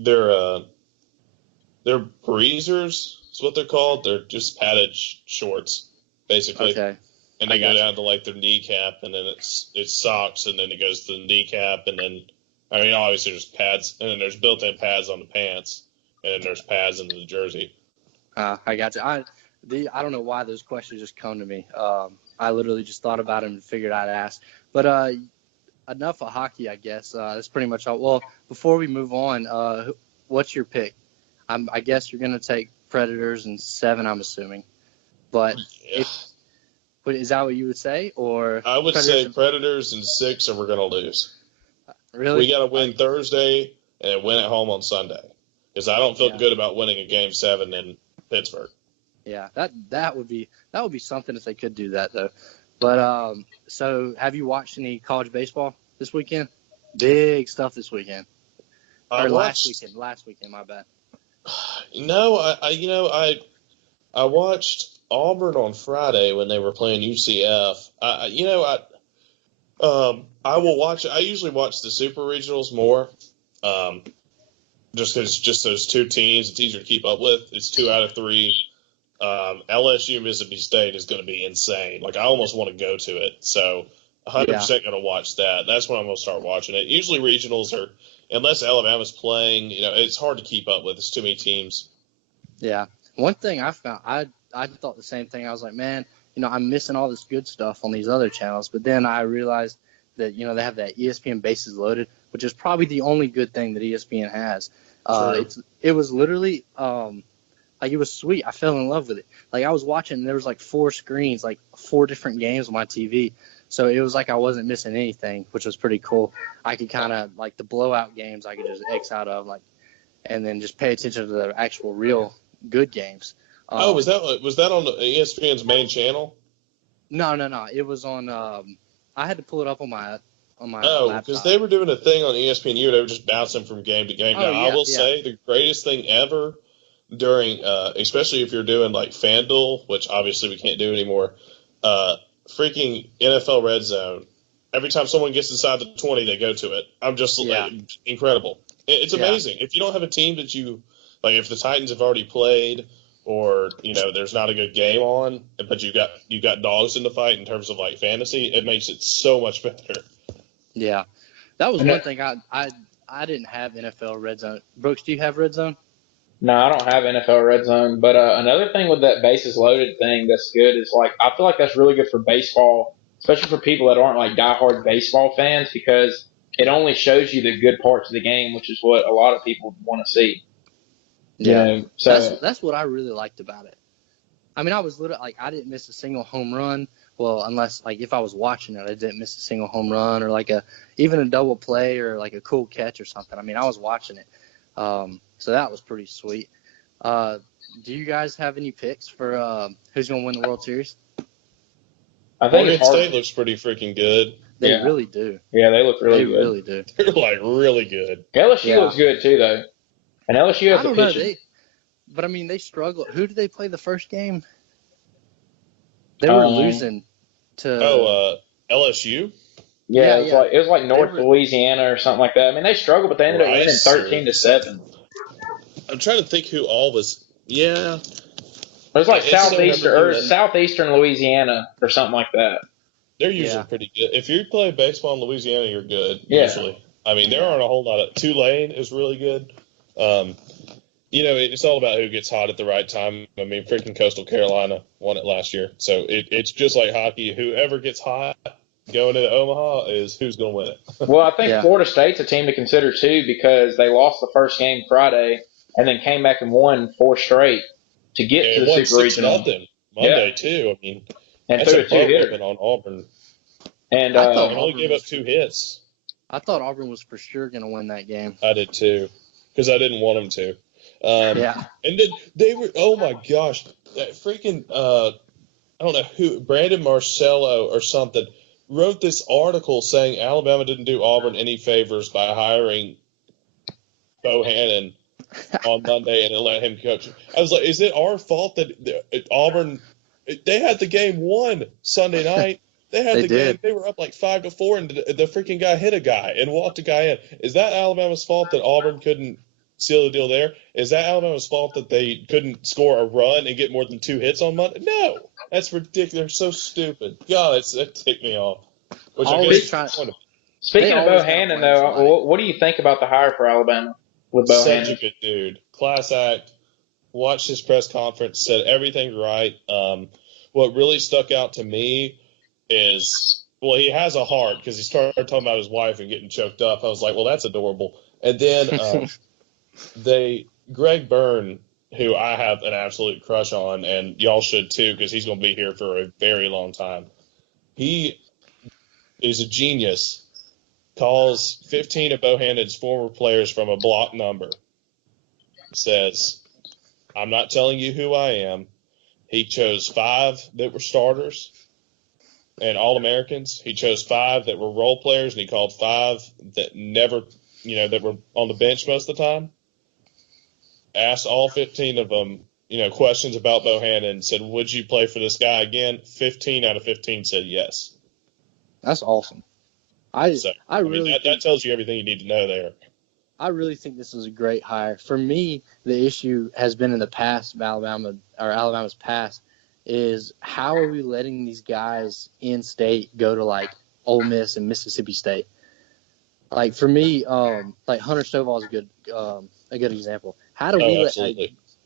they're breezers. Is what they're called. They're just padded shorts, basically. Okay. And they go down to like their kneecap, and then it's socks, and then it goes to the kneecap, and then obviously there's pads, and then there's built-in pads on the pants, and then there's pads in the jersey. I got you. I don't know why those questions just come to me. I literally just thought about them and figured I'd ask. But enough of hockey, I guess. That's pretty much all. Well, before we move on, what's your pick? I guess you're going to take Predators in 7, I'm assuming. But is that what you would say? Or I would say Predators in 6, and we're going to lose. Really? We got to win Thursday and win at home on Sunday. Because I don't feel good about winning a Game 7 in Pittsburgh. Yeah, that would be something if they could do that, though. But so have you watched any college baseball this weekend? Big stuff this weekend. Last weekend, my bad. No, I watched Auburn on Friday when they were playing UCF. I will watch. I usually watch the Super Regionals more, just because it's just those two teams. It's easier to keep up with. It's 2 out of 3. LSU Mississippi State is going to be insane. Like I almost want to go to it. So 100% going to watch that. That's when I'm going to start watching it. Usually regionals are, unless Alabama's playing, it's hard to keep up with. There's too many teams. Yeah. One thing I found, I thought the same thing. I was like, man, I'm missing all this good stuff on these other channels. But then I realized that, they have that ESPN Bases Loaded, which is probably the only good thing that ESPN has. It was literally it was sweet. I fell in love with it. Like I was watching, and there was like 4 screens, like 4 different games on my TV. So it was like I wasn't missing anything, which was pretty cool. I could kind of like the blowout games I could just X out of, and then just pay attention to the actual real good games. Was that on ESPN's main channel? No. It was on. I had to pull it up on my laptop. Because they were doing a thing on ESPNU. They were just bouncing from game to game. I will say the greatest thing ever during, especially if you're doing like FanDuel, which obviously we can't do anymore. Freaking NFL Red Zone. Every time someone gets inside the 20, they go to it. I'm just incredible. It's amazing. If you don't have a team that you like, if the Titans have already played, or there's not a good game on, but you got dogs in the fight in terms of like fantasy, it makes it so much better. Yeah, that was one thing I didn't have NFL Red Zone. Brooks, do you have Red Zone? No, I don't have NFL Red Zone. But another thing with that bases loaded thing that's good is I feel like that's really good for baseball, especially for people that aren't like diehard baseball fans, because it only shows you the good parts of the game, which is what a lot of people want to see. Yeah, so that's what I really liked about it. I mean, I was literally I didn't miss a single home run. Well, unless if I was watching it, I didn't miss a single home run or even a double play or a cool catch or something. I mean, I was watching it. So that was pretty sweet. Do you guys have any picks for who's going to win the World Series? I think Oregon State looks pretty freaking good. They really do. Yeah, they look really good. They really do. They're really good. LSU looks good too, though. And LSU has I don't know. But I mean, they struggle. Who did they play the first game? They were losing to. LSU. Yeah, it was like North Louisiana or something like that. I mean, they struggled, but they ended up winning 13-7. I'm trying to think who all was. Yeah, it was like southeastern Louisiana or something like that. They're usually pretty good. If you play baseball in Louisiana, you're good. Usually, I mean, there aren't a whole lot of. Tulane is really good. It's all about who gets hot at the right time. I mean, freaking Coastal Carolina won it last year, so it's just like hockey. Whoever gets hot going into Omaha is who's going to win it. Well, I think Florida State's a team to consider too, because they lost the first game Friday and then came back and won 4 straight to get to the Super Regional. Monday too. I mean, and that's a 2-hitter on Auburn. And they only gave up 2 hits. I thought Auburn was for sure going to win that game. I did too, because I didn't want them to. And then they were, oh my gosh, that freaking, I don't know who, Brandon Marcello or something, wrote this article saying Alabama didn't do Auburn any favors by hiring Bohannon on Monday and then let him coach. I was like, is it our fault that Auburn, they had the game won Sunday night. They had the game. They were up 5-4, and the freaking guy hit a guy and walked a guy in. Is that Alabama's fault that Auburn couldn't seal the deal there. Is that Alabama's fault that they couldn't score a run and get more than 2 hits on Monday? No. That's ridiculous. They're so stupid. God, that ticked me off. Which I guess Speaking of Bohannon, though, what do you think about the hire for Alabama with Bohannon? Such a good dude. Class act. Watched his press conference, said everything right. What really stuck out to me is, well, he has a heart because he started talking about his wife and getting choked up. I was like, well, that's adorable. And then Greg Byrne, who I have an absolute crush on, and y'all should too because he's going to be here for a very long time. He is a genius. Calls 15 of Bohannon's former players from a block number. Says, I'm not telling you who I am. He chose 5 that were starters and All-Americans. He chose 5 that were role players, and he called 5 that never, that were on the bench most of the time. Asked all 15 of them, questions about Bohannon. Said, would you play for this guy again? 15 out of 15 said yes. That's awesome. That tells you everything you need to know there. I really think this is a great hire. For me, the issue has been in the past of Alabama's past is how are we letting these guys in state go to like Ole Miss and Mississippi State? Like for me, like Hunter Stovall is a good example. How do we let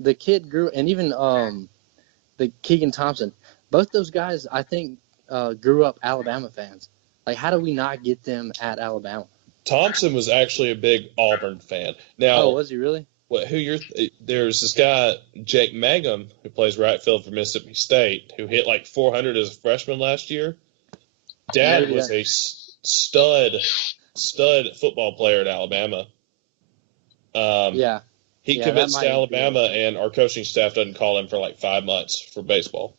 the kid grew, and even the Keegan Thompson, both those guys I think grew up Alabama fans. Like how do we not get them at Alabama? Thompson was actually a big Auburn fan. Now, was he really? There's this guy, Jake Mangum, who plays right field for Mississippi State, who hit like 400 as a freshman last year. Dad was a stud football player at Alabama. He commits to Alabama, and our coaching staff doesn't call him for like 5 months for baseball.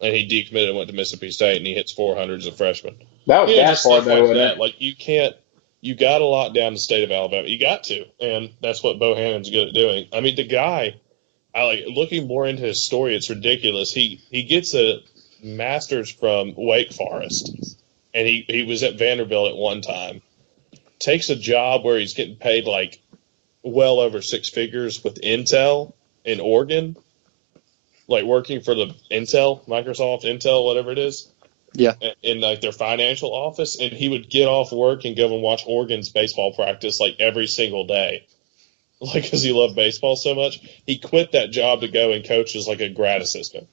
And he decommitted and went to Mississippi State, and he hits 400 as a freshman. That was that far, though, wasn't it? Like, you got to lock down the state of Alabama. You got to, and that's what Bohannon's good at doing. I mean, the guy, looking more into his story, it's ridiculous. He gets a master's from Wake Forest, and he was at Vanderbilt at one time. Takes a job where he's getting paid like well over 6 figures with Intel in Oregon, like working for the Microsoft Intel, whatever it is. Yeah. In like their financial office, and he would get off work and go and watch Oregon's baseball practice like every single day, like because he loved baseball so much. He quit that job to go and coach as like a grad assistant.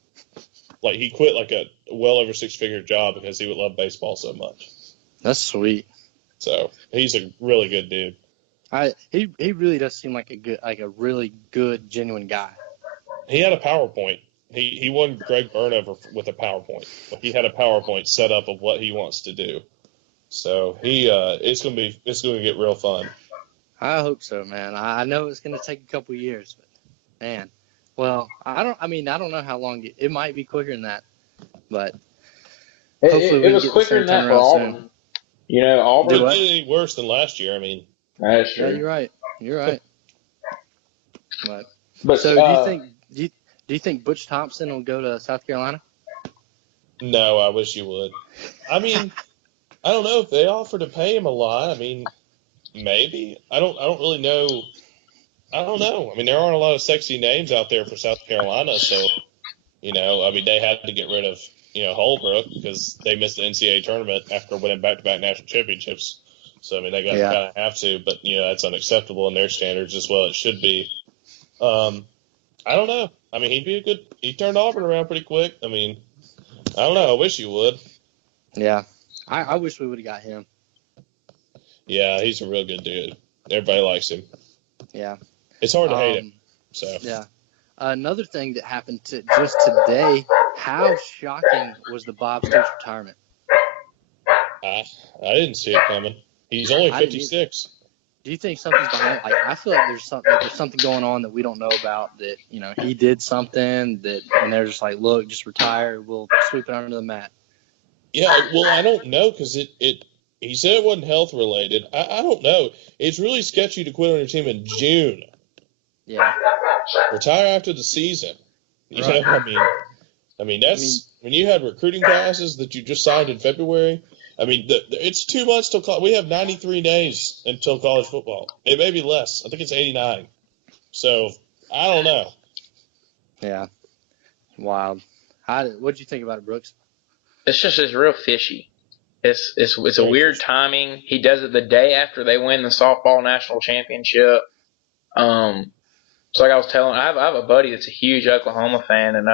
Like he quit like a well over 6-figure job because he would love baseball so much. That's sweet. So he's a really good dude. He really does seem like a really good, genuine guy. He had a PowerPoint. He won Greg Byrne over with a PowerPoint. He had a PowerPoint set up of what he wants to do. So it's gonna get real fun. I hope so, man. I know it's gonna take a couple years, but man, well, I don't know how long it might be quicker than that, but hopefully it was quicker than that for Auburn. Soon. Auburn didn't get any worse than last year. I mean, that's true. Yeah, you're right. But so do you think Butch Thompson will go to South Carolina? No, I wish you would. I mean, I don't know if they offer to pay him a lot. I mean, maybe. I don't really know. I don't know. I mean, there aren't a lot of sexy names out there for South Carolina, so they had to get rid of Holbrook because they missed the NCAA tournament after winning back-to-back national championships. So I mean, they kind of have to, but that's unacceptable in their standards as well. It should be. I don't know. I mean, he turned Auburn around pretty quick. I mean, I don't know. I wish you would. Yeah. I wish we would have got him. Yeah, he's a real good dude. Everybody likes him. Yeah. It's hard to hate him. So. Yeah. Another thing that happened just today, how shocking was the Bob Stoops retirement? I didn't see it coming. He's only 56. Do you think something's behind? Like, I feel like there's something going on that we don't know about. That he did something and they're just like, look, just retire. We'll sweep it under the mat. Yeah, well, I don't know because he said it wasn't health related. I don't know. It's really sketchy to quit on your team in June. Yeah. Retire after the season. Right. I mean that's when you had recruiting classes that you just signed in February. I mean, it's 2 months till we have 93 days until college football. It may be less. I think it's 89. So I don't know. Yeah, wild. What'd you think about it, Brooks? It's real fishy. It's a weird timing. He does it the day after they win the softball national championship. So like I was telling, I have a buddy that's a huge Oklahoma fan, and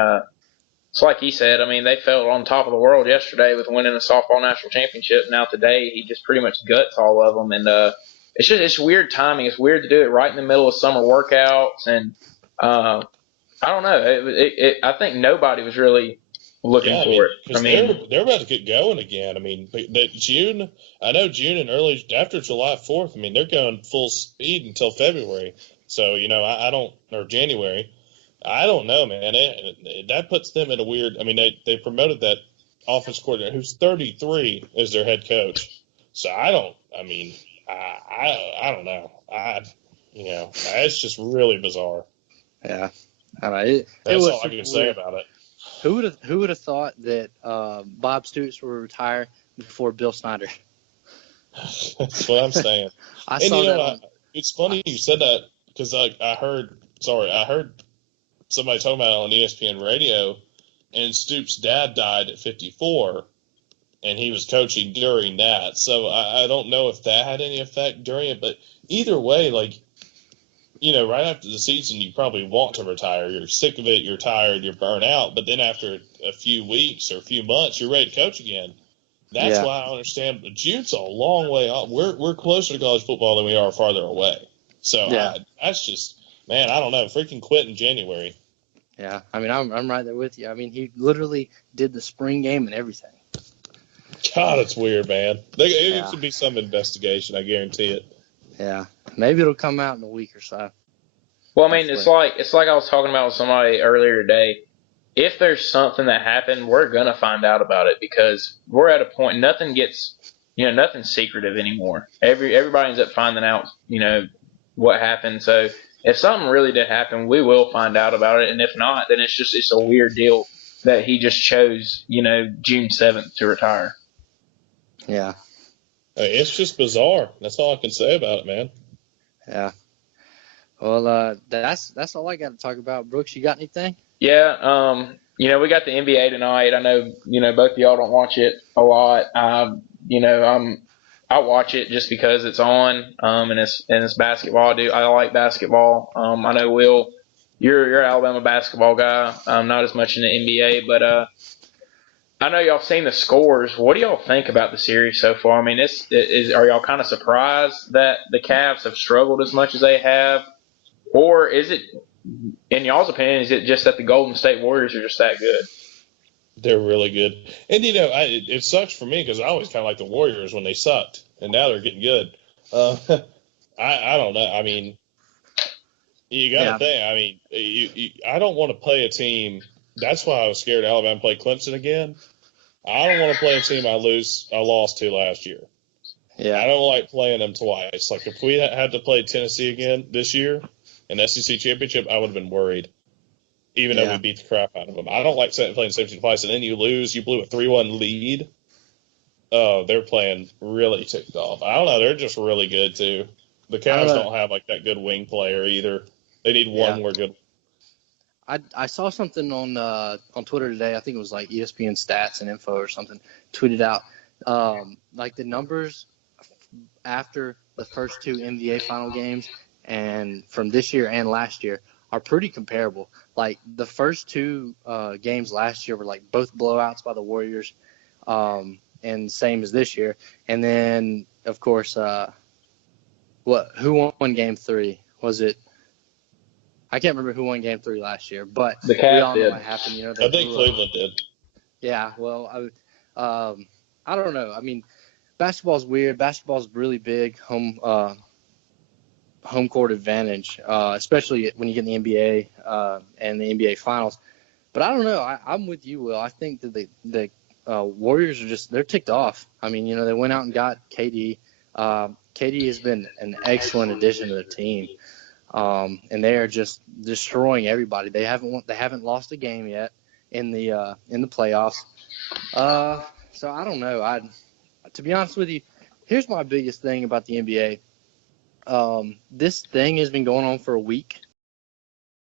it's like he said. I mean, they felt on top of the world yesterday with winning a softball national championship. Now today, he just pretty much guts all of them, and it's weird timing. It's weird to do it right in the middle of summer workouts, and I don't know. I think nobody was really looking for it. Because they're about to get going again. I mean, June and early after July 4th. I mean, they're going full speed until February. So or January. I don't know, man. That puts them in a weird. I mean, they promoted that offense coordinator who's 33 as their head coach. So I don't know. It's just really bizarre. Yeah, I don't know. That's all I can say about it. Who would have thought that Bob Stoops would retire before Bill Snyder? That's what I'm saying. It's funny you said that because I heard somebody talking about it on ESPN radio, and Stoops' dad died at 54, and he was coaching during that. So I don't know if that had any effect during it, but either way, right after the season, you probably want to retire. You're sick of it. You're tired. You're burnt out. But then after a few weeks or a few months, you're ready to coach again. That's why I understand. But June's a long way off. We're closer to college football than we are farther away. So that's just, man, I don't know. Freaking quit in January. Yeah, I mean, I'm right there with you. I mean, he literally did the spring game and everything. God, it's weird, man. It should be some investigation. I guarantee it. Yeah, maybe it'll come out in a week or so. Well, I mean, it's like I was talking about with somebody earlier today. If there's something that happened, we're gonna find out about it because we're at a point. Nothing's secretive anymore. Everybody ends up finding out, what happened. So if something really did happen, we will find out about it. And if not, then it's a weird deal that he just chose, June 7th to retire. Yeah. It's just bizarre. That's all I can say about it, man. Yeah. Well, that's all I got to talk about. Brooks, you got anything? Yeah. We got the NBA tonight. I know, both of y'all don't watch it a lot. I watch it just because it's on, and it's basketball. I like basketball. I know, Will, you're an Alabama basketball guy. Not as much in the NBA, but I know y'all seen the scores. What do y'all think about the series so far? I mean, are y'all kind of surprised that the Cavs have struggled as much as they have, or is it, in y'all's opinion, is it just that the Golden State Warriors are just that good? They're really good. And, it sucks for me because I always kind of like the Warriors when they sucked, and now they're getting good. I don't know. I mean, you got to think. I mean, I don't want to play a team. That's why I was scared Alabama played Clemson again. I don't want to play a team I lost to last year. Yeah. I don't like playing them twice. Like, if we had to play Tennessee again this year, an SEC championship, I would have been worried. Even though we beat the crap out of them. I don't like playing 17 twice, and then you lose. You blew a 3-1 lead. Oh, they're playing really ticked off. I don't know. They're just really good, too. The Cavs don't have, that good wing player either. They need one more good. I saw something on Twitter today. I think it was ESPN Stats and Info or something. Tweeted out, the numbers after the first two NBA final games and from this year and last year are pretty comparable. The first two games last year were both blowouts by the Warriors, and same as this year. And then, of course, who won Game 3? Was it? I can't remember who won Game 3 last year, but the Cavs we all know did. what happened. I think Cleveland did. Yeah, well, I don't know. I mean, basketball's weird. Basketball's really big home court advantage, especially when you get in the NBA and the NBA Finals. But I don't know. I'm with you, Will. I think that the Warriors they're ticked off. I mean, they went out and got KD. KD has been an excellent addition to the team, and they are just destroying everybody. They haven't lost a game yet in the playoffs. So I don't know. To be honest with you, here's my biggest thing about the NBA. This thing has been going on for a week,